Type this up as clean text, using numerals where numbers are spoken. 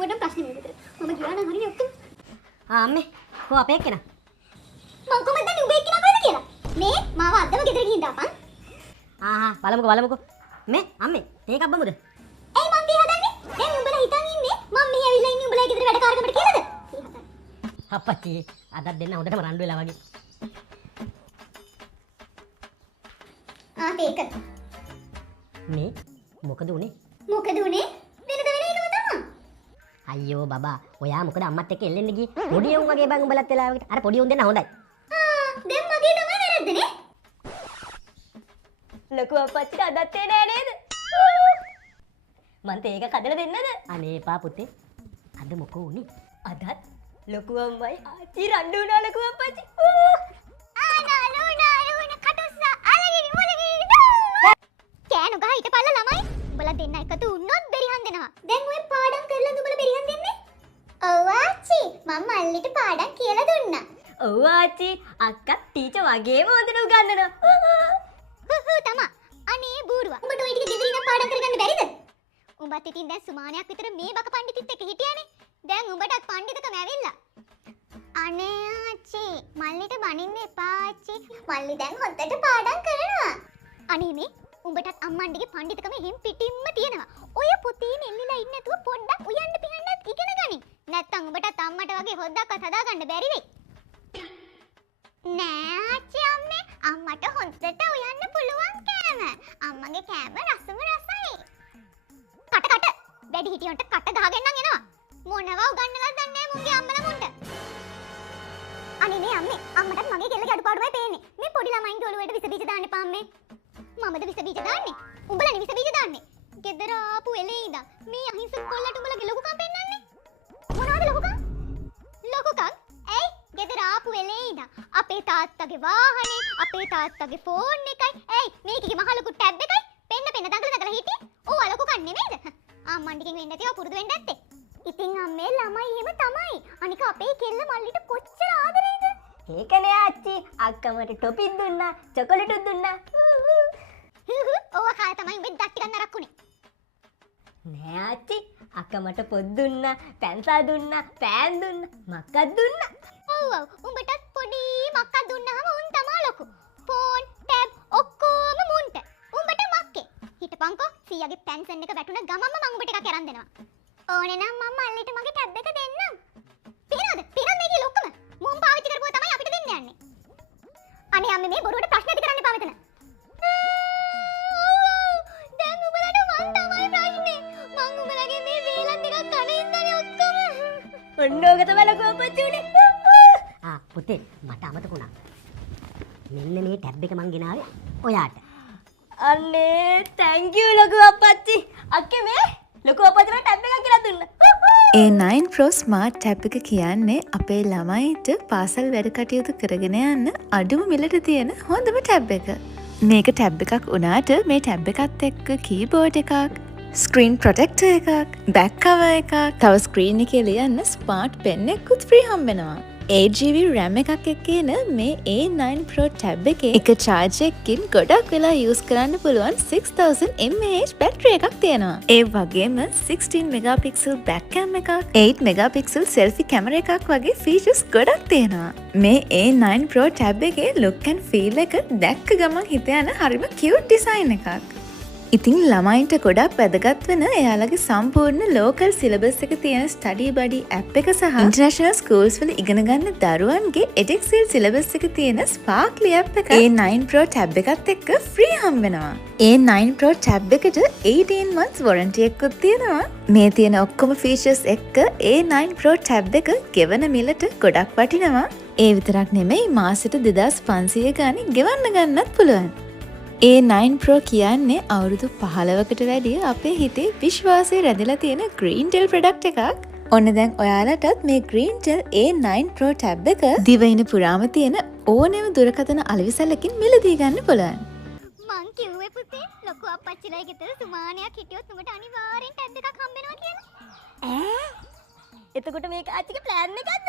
නුවරට ප්‍රශ්නේ මේ විතර. මම ගියා නම් හරිනේ ඔක්කොම. අම්මේ කො අපේ එක්කන? මං කොහමද දන්නේ උඹ එක්කන කොහෙද කියලා? මේ මාව අද්දම ගෙදර ගිහින් දාපන්. බලමුකෝ. මේ අම්මේ ඒකක් බමුද? ඇයි මං මේ හදන්නේ? දැන් උඹලා හිතන් ඉන්නේ මම මෙහි ඇවිල්ලා ඉන්නේ උඹලා ගෙදර වැඩ කාර්කමට කියලාද? අප්පච්චි අදත් දෙන්න හොඳටම රණ්ඩු වෙලා වගේ. ඒක. මේ මොකද උනේ? මොකද උනේ? වෙනද වෙන එකම තමයි. අයියෝ බබා ඔයා මොකද අම්මත් එක්ක එල්ලෙන්න ගියේ? පොඩි උන් වගේ බං උඹලත් වෙලා වගේ. අර පොඩි උන් දෙන්න හොඳයි. දැන් මගේ තමයි වැරද්දනේ. ලොකු අප්පච්චිට අදත් ඒ නෑ නේද? මන්ට ඒක කඩලා දෙන්නද? අනේ පා පුතේ. අද මොකෝ උනේ? අදත් ලොකු අම්මයි ආච්චි රණ්ඩු වුණා ලොකු අප්පච්චි. කෑනු ගහ හිටපල්ල ළමයි. උඹලා දෙන්න එකතු වුණොත් බෙරිහන් දෙනවා. දැන් ඔය පාඩම් කරලාද උඹලා බෙරිහන් දෙන්නේ? ඔව් ආච්චි. මම මල්ලිට පාඩම් කියලා දුන්නා. ඔව් ආච්චි. අක්කා ටීචර් වගේම හොඳට උගන්වනවා. තමා. අනේ බූරුවා. උඹට ওই ටික ගෙදරින් පාඩම් කරගන්න බැරිද? උඹත් ඉතින් දැන් සුමානයක් විතර මේ බක පඬිතිත් එක්ක හිටියානේ. දැන් උඹටත් පඬිතකම ඇවිල්ලා. අනේ ආච්චි. මල්ලිට බනින්න එපා ආච්චි. මල්ලි දැන් හොඳට පාඩම් කරනවා. අනේ මේ උඹටත් අම්මන්ඩිගේ පඬිතකම එහෙම් පිටින්ම තියෙනවා. ඔය පොතේ නෙල්ලිලා ඉන්නේ නැතුව පොඩ්ඩක් උයන්න පිහන්නත් ඉගෙන ගනි. නැත්තම් උඹටත් අම්මට වගේ හොද්දක්වත් හදාගන්න බැරි වෙයි. නෑ ආච්චි අම්මේ අම්මට හොද්දට උයන්න පුළුවන් කෑම. අම්මගේ කෑම රසම රසයි. කට වැඩි හිටියොන්ට කට ගහගෙන නම් එනවා. මොනවා උගන්නලාද දන්නේ නෑ මුන්ගේ අම්මලා මුන්ට. අනේ මේ අම්මේ අම්මටත් මගේ කෙල්ලගේ අඩුපාඩුමයි පේන්නේ. මේ පොඩි ළමයින්ගේ ඔළුවට විස බීජ දාන්න එපා අම්මේ. මමද විස බීජ දාන්නේ? උඹලානේ විස බීජ දාන්නේ. ගෙදර ආපු එලේ ඉඳන් මේ අහිංසක කොල්ලට උඹලගේ ලොකුකම් පෙන්නන්නේ. මොනවද ලොකුකම්? ලොකුකම්? ඇයි? ගෙදර ආපු එලේ ඉඳන් අපේ තාත්තගේ වාහනේ, අපේ තාත්තගේ ෆෝන් එකයි, ඇයි මේකේ මහ ලොකු ටැබ් එකයි පෙන්න දඟලලා හිටියේ. ඕවා ලොකුකම් නෙමෙයිද? අම්මන්ඩිගෙන් වෙන්න ඇති ඒවා පුරුදු වෙන්න ඇත්තේ. ඉතින් අම්මේ ළමයි එහෙම තමයි. අනික අපේ කෙල්ල මල්ලිට කොච්චර ආදරේද? ඒකනේ ආච්චි අක්කමට ටොපික් දුන්නා චොකලට් දුන්නා. ඕවා කාය තමයි උඹේ දත් ටිකක් නරක්ුනේ. නෑ ආච්චි අක්කමට පොත් දුන්නා පැන්සල් දුන්නා පෑන් දුන්නා මක්කක් දුන්නා. ඔව් උඹටත් පොඩි මක්කක් දුන්නාම උන් තමා ලොකු. ෆෝන් ටැබ් ඔක්කොම මුන්ට. උඹට මක්කේ. හිටපන්කෝ සීයාගේ පෙන්ෂන් එක වැටුණ ගමම්ම මම උඹට එකක් අරන් දෙනවා. ඕනේ නම් මම මල්ලිට මගේ ටැබ් එක දෙන්නම්. පිරනද? පිරන් මේකේ ලොක්කම. මුන් පාවිච්චි කරපුවා තමයි අපිට දෙන්න යන්නේ. අනේ අම්මේ මේ බොරුවට ප්‍රශ්න ඇති කරන්න එපා මෙතන. දැන් උඹලට මං තමයි ප්‍රශ්නේ. මං උඹලගේ මේ වේලන් දෙකක් කන ඉඳනේ ඔක්කොම. ඔන්නෝක තමයි ලොකු අප්පච්චි උනේ. පුතේ මට අමතක වුණා. මෙන්න මේ ටැබ් එක මං ගෙනාවේ ඔයාට. අනේ thank you ලොකු අප්පච්චි. අක්කේ මේ ලොකු අප්පච්චිට ටැබ් එකක් කියලා දුන්නා. A9 Pro Smart ටැබ් එක කියන්නේ අපේ ළමයිට පාසල් වැඩ කටයුතු කරගෙන යන්න අඩුම මිලට තියෙන හොඳම ටැබ් එක. මේක ටැබ් එකක් වුණාට මේ ටැබ් එකත් එක්ක කීබෝඩ් එකක්, ස්ක්‍රීන් ප්‍රොටෙක්ටර් එකක්, බැක් කවර් එකක්, තව ස්ක්‍රීන් එකේ ලියන්න ස්මාර්ට් පෙන් එකකුත් ෆ්‍රී හම්බෙනවා. 8GB RAM එකක් එක්කේන මේ A9 Pro ටැබ් එකේ එක charge එකකින් ගොඩක් වෙලා use කරන්න පුළුවන් 6000 mAh බැටරි එකක් තියෙනවා. ඒ වගේම 16 megapixel back cam එකක්, 8 megapixel selfie camera එකක් වගේ features ගොඩක් තියෙනවා. මේ A9 Pro ටැබ් එකේ look and feel එක දැක්ක ගමන් හිත යන හරිම cute design එකක්. ඉතින් ළමයින්ට ගොඩක් වැදගත් වෙන එයාලගේ සම්පූර්ණ ලෝකල් සිලබස් එක තියෙන ස්ටඩි බඩි ඇප් එක සහ ඉන්ටර්නැෂනල් ස්කූල්ස් වල ඉගෙන ගන්න දරුවන්ගේ edXL සිලබස් එක තියෙන Sparkly ඇප් එක A9 Pro ටැබ් එකත් එක්ක ෆ්‍රී හම්බ වෙනවා. A9 Pro ටැබ් එකට 18 months warranty එකකුත් තියෙනවා. මේ තියෙන ඔක්කොම features එක්ක A9 Pro ටැබ් එක ගෙවන මිලට ගොඩක් වටිනවා. ඒ විතරක් නෙමෙයි මාසෙට 2500 ගාණක් ගෙවන්න ගන්නත් පුළුවන්. A9 Pro කියන්නේ අවුරුදු 15කට වැඩිය අපේ හිතේ විශ්වාසය රැඳිලා තියෙන Greentel product එකක්. ඔන්න දැන් ඔයාලටත් මේ Greentel A9 Pro ටැබ් එක දිවයින පුරාම තියෙන ඕනෑම දුරකථන අලෙවිසලකින් මිලදී ගන්න පුළුවන්. මං කිව්වේ පුතේ ලොකු අප්පච්චිලා ගෙදර සුමානයක් හිටියොත් උඹට අනිවාර්යෙන් ටැබ් එකක් හම්බ වෙනවා කියලා. එතකොට මේක ආච්චිගේ ප්ලෑන් එකක්ද?